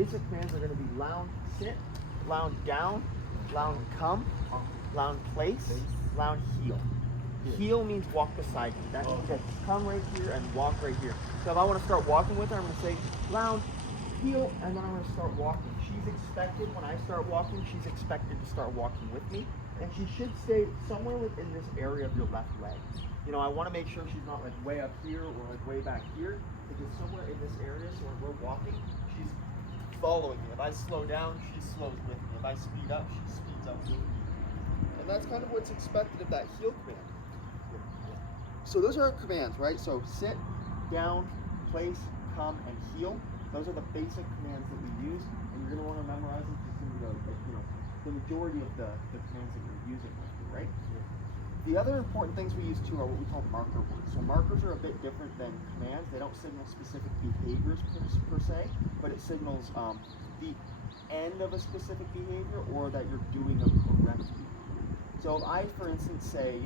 basic commands are going to be Laon sit, Laon down, Laon come, Laon place, Laon heel. Heel means walk beside me. That means that come right here and walk right here. So if I want to start walking with her, I'm going to say Laon, heel, and then I'm going to start walking. She's expected, when I start walking, she's expected to start walking with me. And she should stay somewhere within this area of your left leg. You know, I want to make sure she's not like way up here or like way back here. Because somewhere in this area, so when we're walking, she's following me. If I slow down, she slows with me. If I speed up, she speeds up with me. And that's kind of what's expected of that heel command. So those are our commands, right? So sit, down, place, come, and heel. Those are the basic commands that we use, and you're going to want to memorize them because it's going to be the majority of the commands that you're using, right? The other important things we use too are what we call marker words. So markers are a bit different than commands. They don't signal specific behaviors per se, but it signals the end of a specific behavior or that you're doing a correct behavior. So if I, for instance, say,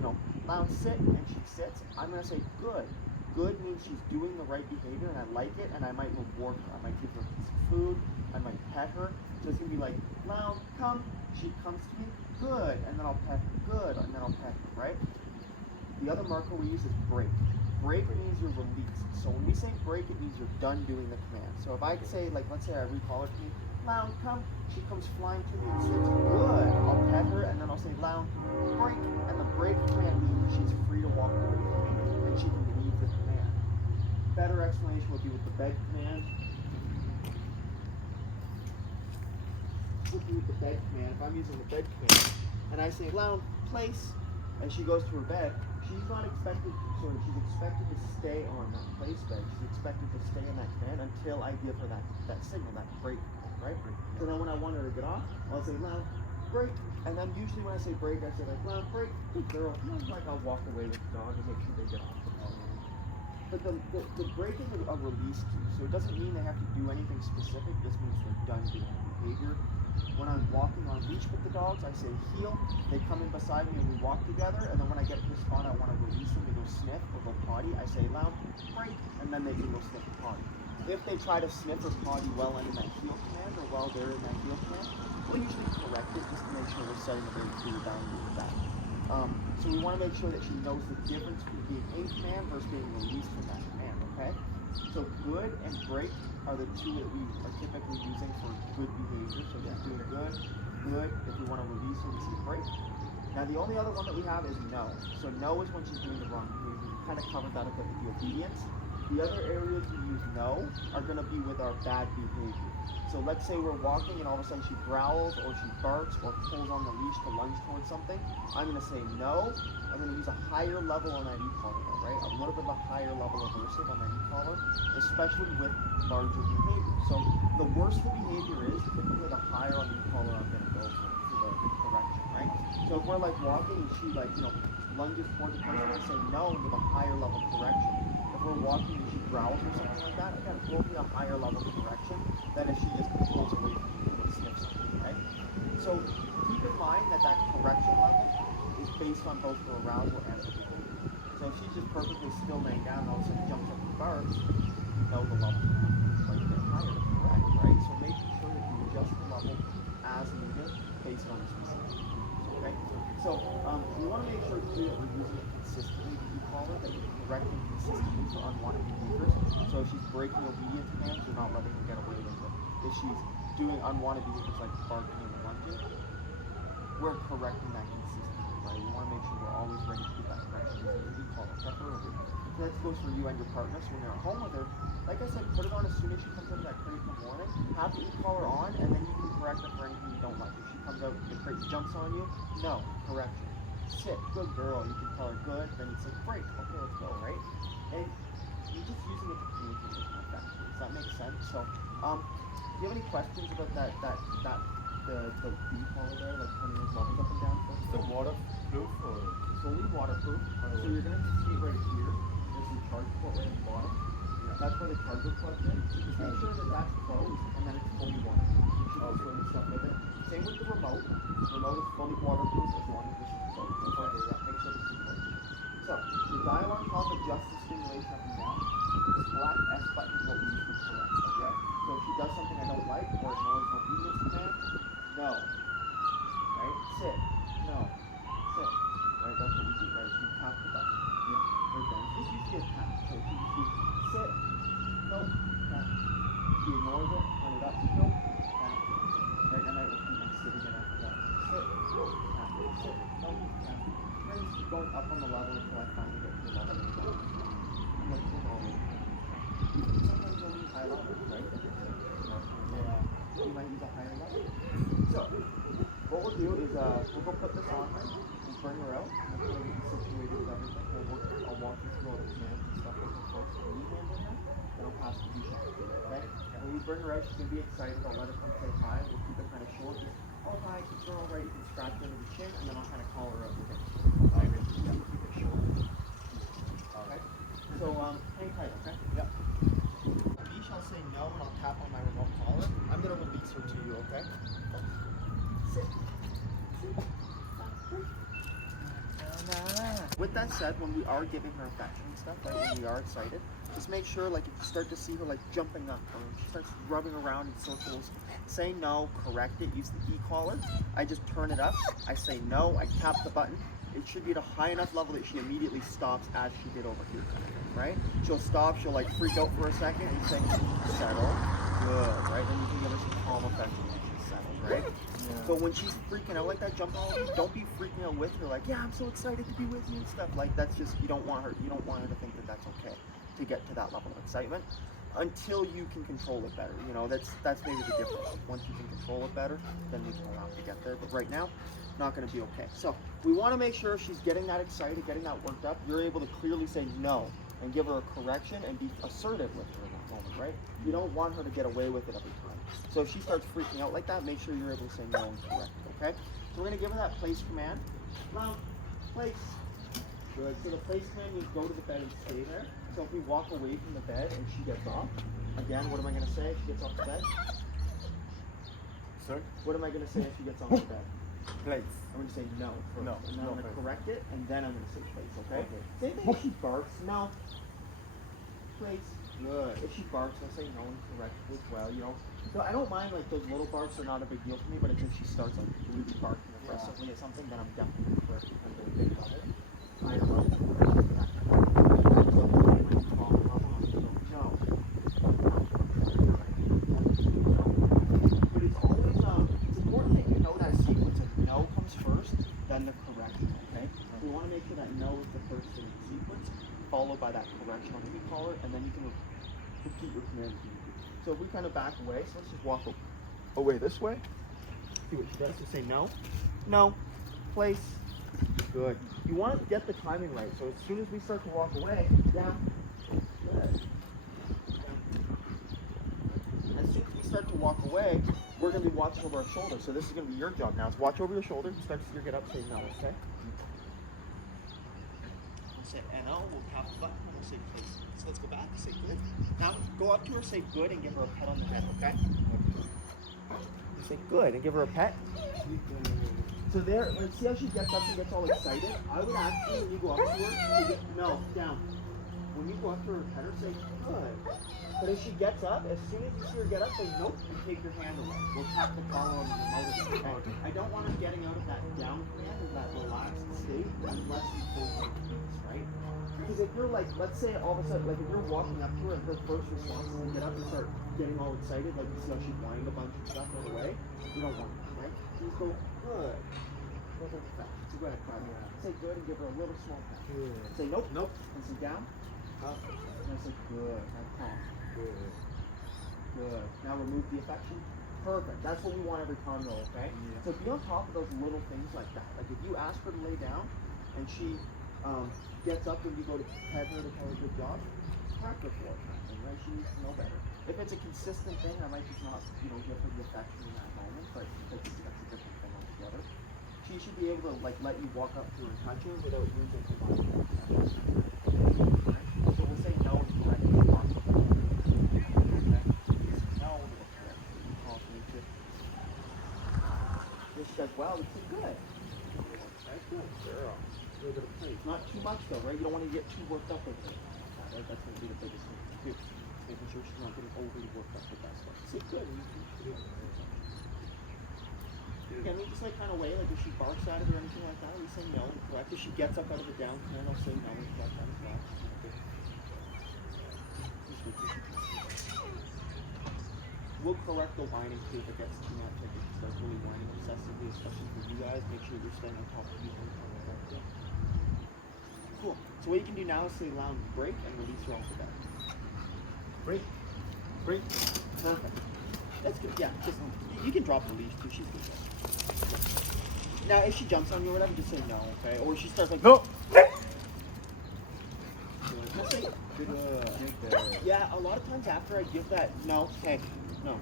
Laon sit, and she sits, I'm going to say good. Good means she's doing the right behavior, and I like it, and I might reward her. I might give her a piece of food. I might pet her. So it's going to be like, Laon, come. She comes to me, good, and then I'll pet her, good, and then I'll pet her, right? The other marker we use is break. Break means you're released. So when we say break, it means you're done doing the command. So if I say, like, let's say I recall her to me, Laon, come. She comes flying to me and sits, good. I'll pet her, and then I'll say, Laon, break. And the break command means she's free to walk away from me, and she can leave the command. Better explanation would be with the bed command. With the bed command, if I'm using the bed command, and I say, Laon, place, and she goes to her bed, she's expected to stay on that place bed. She's expected to stay in that command until I give her that signal, that break, right? So then when I want her to get off, I'll say, Laon, break, and then usually when I say break, I say like, Laon, break, good girl, like I'll walk away with the dog and make sure they get off the ball. But the break is a release cue, so it doesn't mean they have to do anything specific, it just means they're done doing the behavior. When I'm walking on leash with the dogs, I say heel, they come in beside me and we walk together, and then when I get to the spot I want to release them to go sniff or go potty, I say Laon, break, and then they can go sniff or potty. If they try to sniff or potty while I'm in that heel command or while they're in that heel command, we'll usually correct it just to make sure we're setting a very clear boundary with that. So we want to make sure that she knows the difference between being in command versus being released from that command, okay? So good and break are the two that we are typically using for good behavior. So she's doing good. If we want to release her, we say break. Now the only other one that we have is no. So no is when she's doing the wrong behavior. We kind of covered that a bit with the obedience. The other areas we use no are going to be with our bad behavior. So let's say we're walking and all of a sudden she growls or she barks or pulls on the leash to lunge towards something. I'm going to say no. I'm going to use a higher level on that e-collar, right? A little bit of a higher level aversive on that e-collar, especially with larger behavior. So the worse the behavior is, typically the higher on the e-collar I'm going to go for the correction, right? So if we're like walking and she lunges towards the person, I say no and give a higher level correction. If we're walking and she growls or something like that, again, it will be a higher level of correction than if she just pulls away from you and sniffs something, right? So keep in mind that correction level is based on both her arousal and her behavior. So if she's just perfectly still laying down and all of a sudden jumps up and barks, you know the level is quite a bit higher to correct, right? So making sure that you adjust the level as needed based on the specific behaviors, okay? So we want to make sure too that we're using it consistently, the e-collar, that you're correcting consistently for unwanted behaviors. So if she's breaking obedience commands, you're not letting her get away with it. If she's doing unwanted behaviors like barking and lunging, we're correcting that consistently, right? We want to make sure we're always ready to do that correction using the e-collar, preferably. So that goes for you and your partner. So when you're at home with her, like I said, put it on as soon as she comes out of that crate in the morning. Have the e-collar on, and then you can correct her for anything you don't like. If she comes out, the crate jumps on you, no, correction. Sit, good girl. You can tell her good, then you say break. Okay, let's go, right? And you're just using it to communicate with her effectively. Does that make sense? So, do you have any questions about the e-collar there, like turning those levels up and down? So waterproof or? Fully waterproof. So you're going to see right here, there's some charge port right at the bottom. That's where the charger plugs in. Just make sure that that's closed and then it's fully waterproof. You should be doing stuff with it. Same with the remote. The remote is fully waterproof as long as this is closed. Okay, yeah, make sure this is closed. So the dial on top adjusts the stimulation up and down. This black S button is what we use to correct. Okay? So if she does something I don't like, or up on the level until I finally get to the level of the dog. I'm like, you know, sometimes you'll use high level, right? Yeah. You might use a higher level. So, what we'll do is we'll go put this on her, we'll bring her out, and we'll get you situated with everything. I'll walk you through all the commands and stuff with her first. When you hand in her, then I'll pass the D-shot to you, okay? When we bring her out, she's going to be excited. I'll let her come say hi. We'll keep it kind of short. Just, oh, hi, keep her all right. You can scratch her under the chin, and then I'll kind of call her out with it. Okay? Yeah, keep it short. Okay? So, hang tight, okay? Yep. Leash, I'll say no, and I'll tap on my remote collar. I'm going to release her to you, okay? Sit. With that said, when we are giving her affection and stuff, right, when we are excited, just make sure, like, if you start to see her, like, jumping up, or she starts rubbing around in circles, say no, correct it, use the e-collar. I just turn it up, I say no, I tap the button. It should be at a high enough level that she immediately stops as she did over here, right? She'll stop, she'll, like, freak out for a second and say, settle, good, right? Then you can give her some calm affection when she's settled, right? Yeah. But when she's freaking out like that, jumping all over, don't be freaking out with her, like, yeah, I'm so excited to be with you and stuff. Like, that's just, you don't want her to think that that's okay to get to that level of excitement until you can control it better. You know, that's maybe the difference. Once you can control it better, then we can allow it to get there. But right now, not going to be okay. So we want to make sure she's getting that excited, getting that worked up. You're able to clearly say no and give her a correction and be assertive with her in that moment, right? You don't want her to get away with it every time. So if she starts freaking out like that, make sure you're able to say no and correct it, okay? So we're going to give her that place command. Laon, place. Good. So the place command means go to the bed and stay there. So if we walk away from the bed and she gets off, again, what am I going to say if she gets off the bed? Sir? What am I going to say if she gets off the bed? Place. I'm going to say no first, No, and then no I'm going to place. correct it, and then I'm going to say place, okay? Okay. Same thing if she barks, no. Place, good. If she barks, I'll say no and correct it as well, you know. So I don't mind, like, those little barks are not a big deal for me, but if she starts, like, really barking aggressively at something, then I'm definitely going to correct it and go big level. I don't know. No. But it's always, it's important that you know that sequence of no comes first, then the correction, okay? We want to make sure that no is the first thing in the sequence, followed by that correction on the e-collar, and then you can repeat your command if you need to. So if we kind of back away, so let's just walk away this way. See what she does. So say no, no, place. Good. You want to get the timing right. So as soon as we start to walk away, down. Good. Down. As soon as we start to walk away, we're going to be watching over our shoulder. So this is going to be your job now. Is watch over your shoulder. You start to see her get up, say no, okay? We'll say no, we'll tap the button, and we'll say place. So let's go back, say good. Now go up to her, say good, and give her a pet on the head, okay? You say good, and give her a pet. So there, let's see how she gets up and gets all excited. I would actually, when you go up to her, you get, no, down. When you go up to her and pet her, say good. But if she gets up, as soon as you see her get up, say nope, and take your hand away. We'll tap the collar on the remote again, okay? I don't want her getting out of that down command or that relaxed state unless you pull her keys, right? Because if you're like, let's say all of a sudden, like if you're walking up to her and her first response is to get up and start getting all excited, like you see how she whined a bunch of stuff right away, you don't want that, right? So you go, good. So go ahead, try that. Say good and give her a little small pat. Good. Say nope, nope, and say down. Up. And I say good, now calm. Good. Good. Now remove the affection. Perfect. That's what we want every time though, okay? Yeah. So be on top of those little things like that. Like if you ask her to lay down and she gets up when you go to pet her to tell her good job, crack her for it, right? She needs to know better. If it's a consistent thing, I might just not, give her the affection in that moment, but that's a different thing altogether. She should be able to like let you walk up to her and touch her without losing her body. Right? So we'll say no and correct her. She says, wow, this is good. That's good. Girl. A little bit of praise. Not too much though, right? You don't want to get too worked up with it. Right? That's going to be the biggest thing to do. Making sure she's not getting overly worked up with that stuff. Say good. Again, we just like kind of way, like if she barks at it or anything like that, we say no and correct. If she gets up out of the down command, I'll say no and correct that as well. We'll correct the whining too if it gets too much. Like if it starts really whining obsessively, especially for you guys. Make sure you're staying on top of people. Cool. So what you can do now is say Laon break and release her off the bed. Break. Break. Perfect. That's good. Yeah, just you can drop the leash too. She's good. Now, if she jumps on you or whatever, just say no, okay? Or she starts like No. Good. Just say good. Yeah, a lot of times after I give that no, hey, no,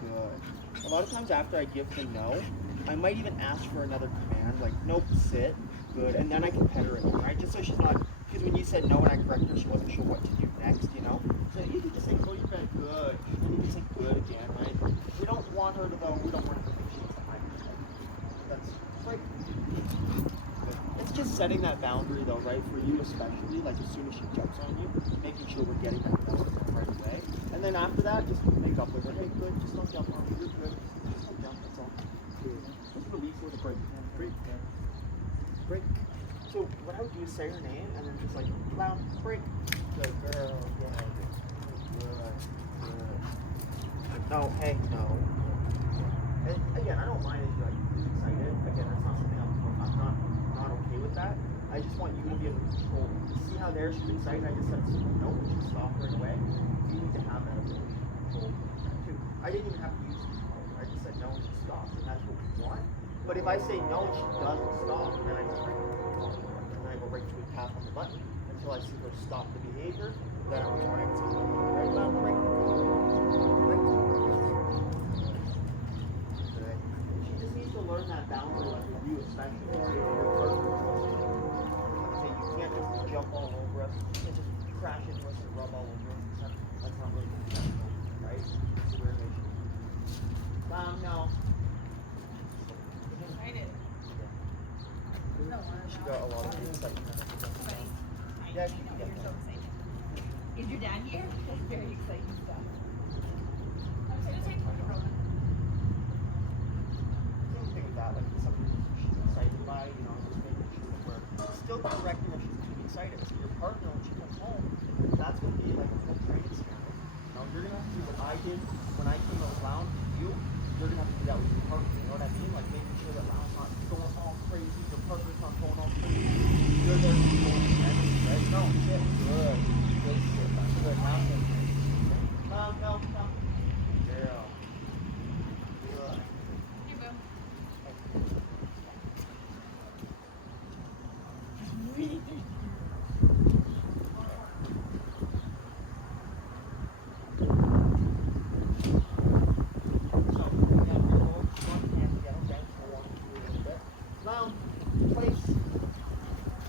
good. A lot of times after I give the no, I might even ask for another command, like nope, sit, good, and then I can pet her again, right? Just so she's not, because when you said no and I corrected her, she wasn't sure what to do next, you know? So you can just say go to your bed, good, and you can say good again, right? We don't want her to though, we don't want her to think she wants to hide herself. That's great. It's just setting that boundary though, right? For you especially, like as soon as she jumps on you, making sure we're getting that boundary right away. And then after that, just make up with her. Hey, good, just don't jump on me. You're good. Just don't jump, that's all. Just release with a break. Break. Break. So what I would do is say her name and then just like Laon, break. Good girl. Good. Good. No, hey, no. And again, I don't mind if you're like excited. Again, that's not something I'm not okay with that. I just want you to be able to control. See how there she's excited? I just said no, when she stopped right away. You need to have that ability to control that too. I didn't even have to use control. I just said no when she stops, and that's what we want. But if I say no and she doesn't stop, then I just break her. And then I go right to a tap on the button until I see her stop the behavior. Then I'm going to say right now, break. Break. She just needs to learn that boundary, like with you, especially or if you're partner. Okay, you can't just jump all over us. You can't just crash into us and rub all over us. That's not really professional, right? It's a weird nation. No. Excited. She got a lot of insight. Yeah, she can get You're so that. excited. Is your dad here? That's very exciting stuff. I'm going to take one to Roman. Same thing with that, like something she's excited by, you know, just making sure that we're still correcting if she's too excited. So your partner, when she comes home, that's going to be like a full training scenario. You know, you're going to have to do what I did when I came around to you. You're going to have to do that with your partner. You know what I mean? Like making sure that Laon's not going all crazy, your partner's not going all crazy. You're there to go right? No, shit. Good. Good shit. That's good. Now, no. Yeah. Good. Here, boo.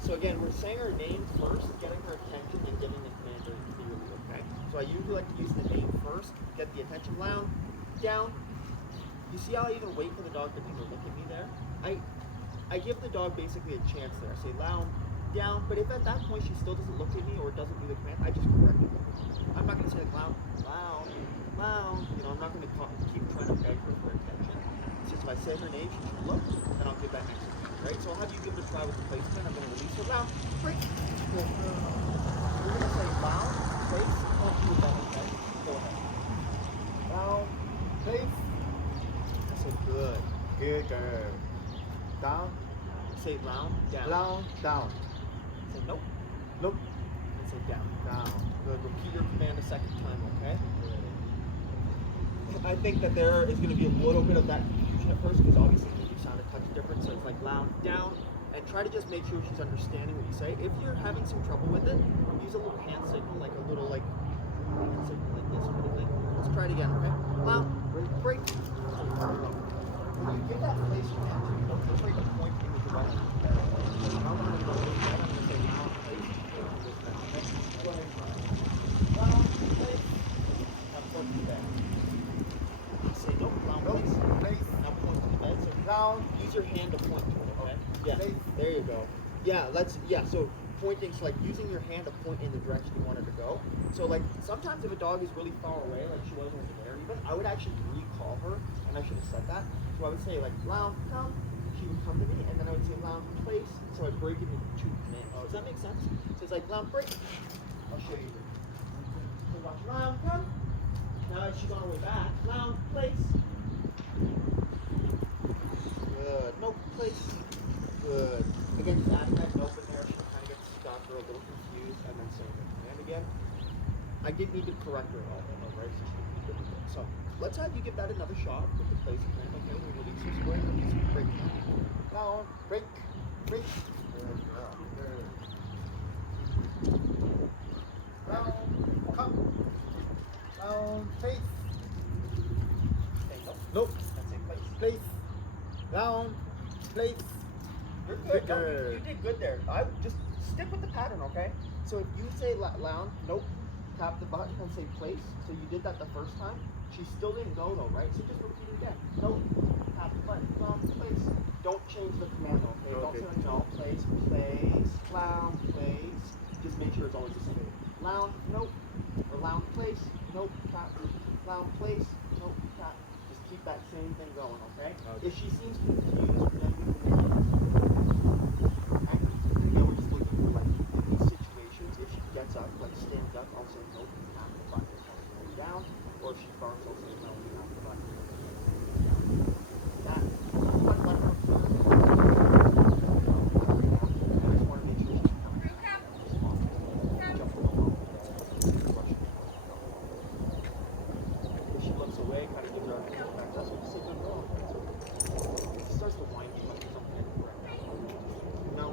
So again, we're saying her name first, getting her attention, and getting the command very clearly, okay? So I usually like to use the name first, get the attention. Laon, down. You see how I even wait for the dog to take a look at me there? I give the dog basically a chance there. I say Laon, down, but if at that point she still doesn't look at me or doesn't do the command, I just correct it. I'm not going to say like Laon, you know, I'm not going to keep trying to beg her for attention. It's just if I say her name, she should look, then I'll give that next command, right? So I'll have you give it a try with the placement. I'm going to release her. Laon, break. Cool. We're going to say Laon, place, point to the belly, okay? Go ahead. Laon, place. I said good. Good girl. Down. Say Laon, down. Laon. Down. Say nope. Look. And say down. Down. Good. Repeat your command a second time, okay? I think that there is going to be a little bit of that confusion at first because obviously you sound a touch different. So it's like Laon, down, and try to just make sure she's understanding what you say. If you're having some trouble with it, use a little hand signal, like a little hand signal like this kind of thing. Let's try it again, okay? Laon, break. When you give that place command, don't just like a point in the direction. I'm going to go this way. I'm going to say Laon, place. Go ahead. Laon, place. Now point to the bed. Say nope, Laon, place. Place. Now point to the bed. So Down. use your hand to point to it, okay? Yeah, Place. there you go. So pointing, so like using your hand to point in the direction you want her to go. So like sometimes if a dog is really far away, like she was over there even, I would actually recall her, and I should have said that. So I would say like, Laon, come. She would come to me, and then I would say Laon, place. So I break it into two commands. Does that make sense? So it's like Laon, break. I'll show you. So watch, Laon, come. Now as she's on her way back, Laon, place. Good. Nope, place. Good. Again, just adding that nope in there. She'll kind of get stuck or correct her at all, right? So she'll be good to go. So let's have you give that another shot with the place plan. Okay, we release her square, release her break. Now, break, break. Good girl. Down, come. Down, face. Say no. Nope. That's in place. Place. Down, place. You're good. No, Good. you did good there. I would just stick with the pattern, okay? So if you say Laon, nope, tap the button and say place. So you did that the first time. She still didn't go though, right? So just repeat it again. Nope, tap the button, Laon, place. Don't change the command, okay? Don't Okay. say no, place, place, Laon, place. Just make sure it's always the same. Laon, nope. Or Laon, place, nope, tap. Laon, place, nope, tap. Just keep that same thing going, okay? Okay. If she seems confused, then we can yeah, we're just looking for like in these situations. If she gets up, like stands up, I'll say no, tap the button, I'll go down. Or if she barks, I'll say no, tap the button. That. Let her clear. I just want to make sure she's coming. Jump a little. If she looks away, kind of give her a little back. That's what you say, good girl. If she starts to whine, you like something. No,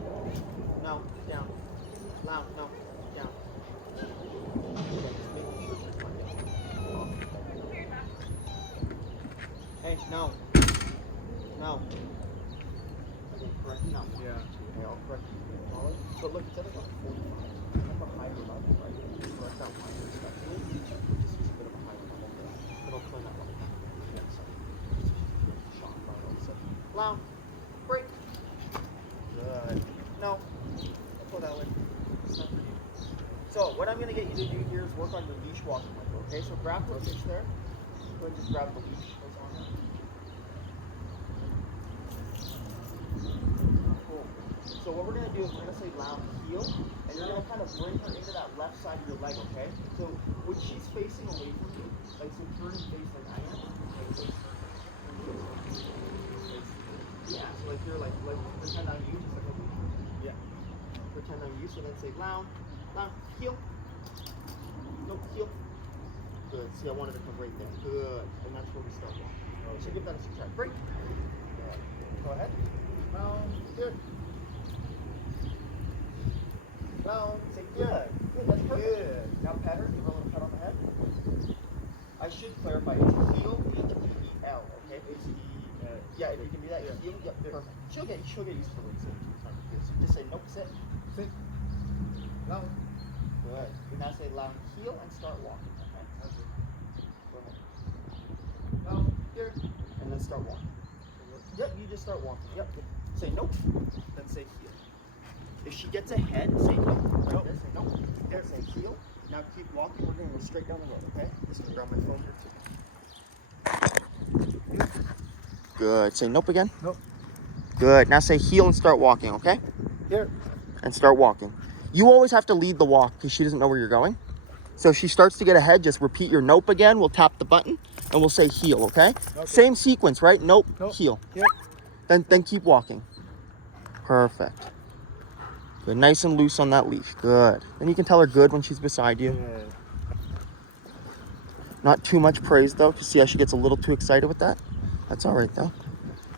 no, down. Loud, no, down. Okay, just making sure she's fine. Hey, no. No. Okay, correct. No. Yeah. Okay, I'll correct you. But look, instead of like 45, remember higher level, right? Correct that line respectfully. Just use a bit of a higher level there. It'll clean that level. Yeah, so. Shot right all of a sudden. Loud. Break. Good. No. Don't go that way. It's not for you. So, what I'm going to get you to do here is work on your leash walking with her, okay? So, grab her leash there. Go ahead and just grab the leash that's on there. Cool. So, what we're going to do is we're going to say loud heel, and you're going to kind of bring her into that left side of your leg, okay? So, when she's facing away from you, like, so turn and face like I am, like face. Yeah, so like you're like pretend I'm you, just like a leash. Yeah. Pretend I'm you, so then say loud, heel. No, heel. Good. See, I wanted to come right there. Good. And that's where we start walking. So give that a try. Break. Good. Go ahead. Down, here. Down, Say good. Good. That's perfect. Good. Now pat her. Give her a little pat on the head. I should clarify. It's heel, P-E-L. Okay. It's yeah. If you can do that, heel. Yep. Perfect. She'll get used to the way you say it. It's not good. So just say nope. Sit. Sit. Down. Good. You now say loud heel and start walking. Okay. Go ahead. Down, here. And then start walking. Yep, you just start walking. Yep. Say nope. Then say heel. If she gets ahead, say nope. Like this, say nope. There, say heel. Now keep walking. We're going to go straight down the road, okay? Just going to grab my phone here too. Good. Say nope again. Nope. Good. Now say heel and start walking, okay? Here. And start walking. You always have to lead the walk because she doesn't know where you're going. So if she starts to get ahead, just repeat your nope again. We'll tap the button and we'll say heel, okay? Same sequence, right? Nope, heel. Here. Then keep walking. Perfect. Good. Nice and loose on that leash. Good. Then you can tell her good when she's beside you. Yeah. Not too much praise though, because see how she gets a little too excited with that? That's all right though.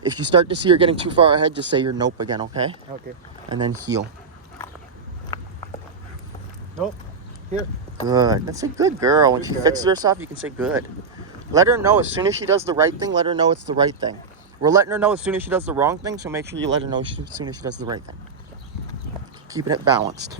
If you start to see her getting too far ahead, just say your nope again, okay? Okay. And then heel. Nope. Here. Good. That's a good girl. When Good she girl. fixes herself, you can say good. Let her know as soon as she does the right thing, let her know it's the right thing. We're letting her know as soon as she does the wrong thing, so make sure you let her know as soon as she does the right thing. Keeping it balanced.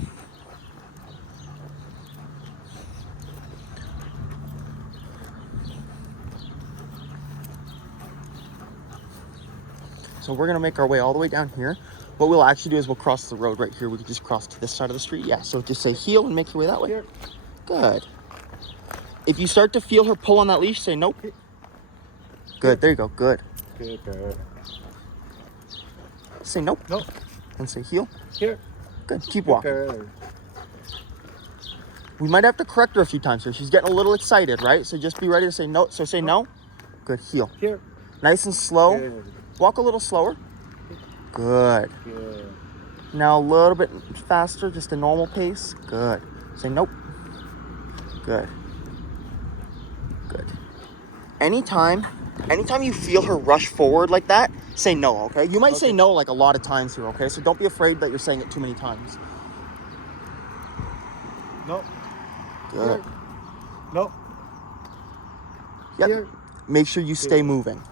So we're gonna make our way all the way down here. What we'll actually do is we'll cross the road right here. We can just cross to this side of the street. Yeah, so just say heel and make your way that way. Here. Good. If you start to feel her pull on that leash, say nope. Good, there you go, good. Good girl. Say nope. Nope. And say heel. Here. Good, keep Good walking. girl. We might have to correct her a few times here. She's getting a little excited, right? So just be ready to say no. So say no. Good, heel. Here. Nice and slow. Good. Walk a little slower. Good. Good. Now a little bit faster, just a normal pace. Good. Say nope. Good. Good. Anytime you feel her rush forward like that, say no, okay? You might say Okay. no like a lot of times here, okay? So don't be afraid that you're saying it too many times. No. Good. Here. No. Yep. Here. Make sure you stay moving.